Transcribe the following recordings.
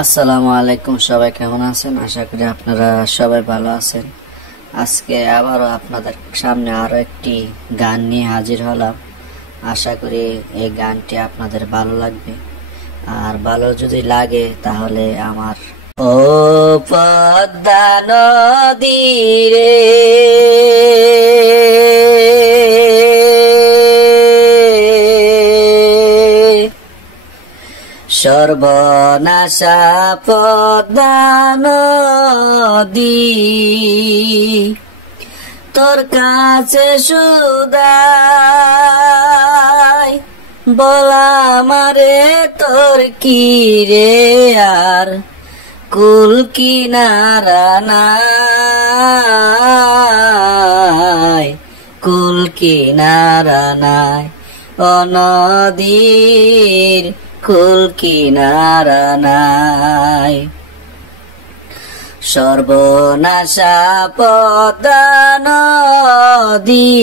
আসসালামু আলাইকুম, সবাই কেমন আছেন? আশা করি আপনারা সবাই ভালো আছেন। আজকে আবারও আপনাদের সামনে আরো একটি গান নিয়ে হাজির হলাম। আশা করি এই গানটি আপনাদের ভালো লাগবে, আর ভালো যদি লাগে তাহলে আমার ও পদ্মা নদী রে সর্বনাশা পদ্মা নদী, তোর কাছে সুদাই বলা মারে তোর কি রে, আর কুল কিনারা নাই, কুল কিনারা নাই, ও নদীর কুল কিনারা নাই। সর্বনাশা পদ্মা নদী,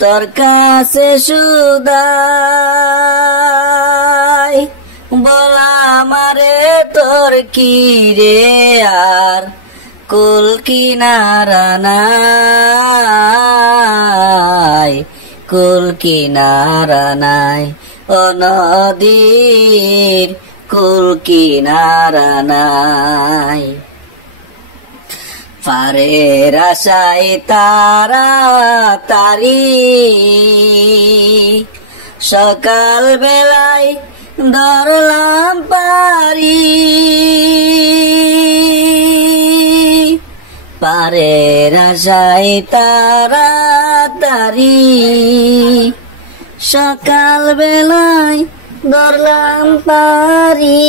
তোর কাছে সুদাই বলা মারে তোর কি রে, আর কুল কিনারা নাই, কুল কিনারা নাই, ও নদীর কুল কিনারা নাই। পারের আশায় তাড়াতাড়ি সকাল বেলায় ধরলাম পারি, পারের আশায় তাড়াতাড়ি সকাল বেলায় ধরলাম পারি।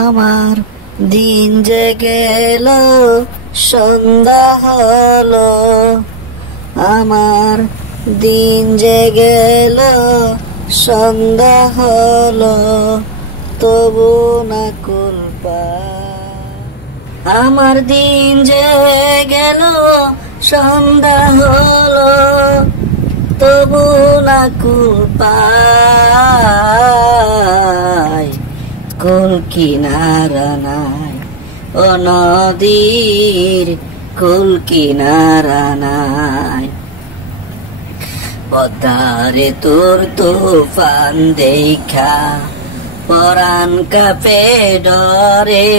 আমার দিন যে গেল সন্ধ্যা হলো, আমার দিন যে গেল সন্ধ্যা হলো, তবু না কুল পাই। আমার দিন যে গেল সন্ধ্যা হলো, তবু না কুল পাই, কুল কিনারা নাই, ও নদীর কুল কিনারা নাই। পদ্মারে তোর তুফান দেখা পরাণ কাঁপে ডরে,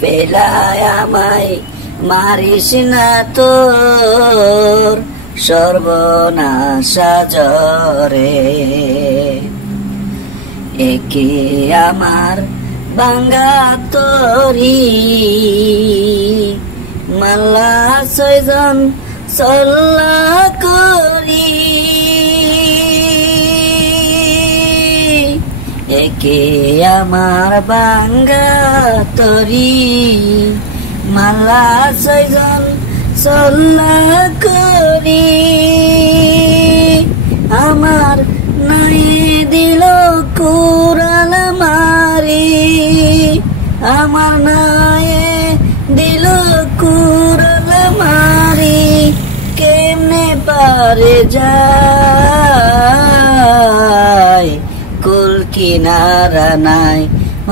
পেলায় আমায় মারিস না তোর সর্বনাশা জরে। একে আমার বাঙ্গা তরি মাল্লা ছয়জন সল্লা করি, একে আমার বাঙ্গা তরি মাল্লা ছয়জন সল্লা করি। আমার নাই দিল কুরাল মারি, আমার নাই দিল কুরাল মারি, কেমনে পারে যায়, কুল কিনারা নাই,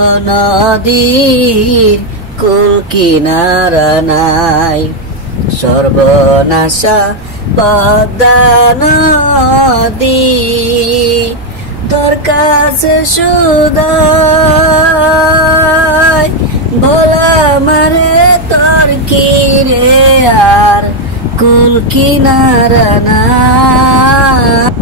ও নদীর কুল কিনারা নাই। সর্বনাশা পদ্মা নদী, তোর কাছে সুদাই ভোলা মারে তোর কি রে, আর কুল কিনারা নাই।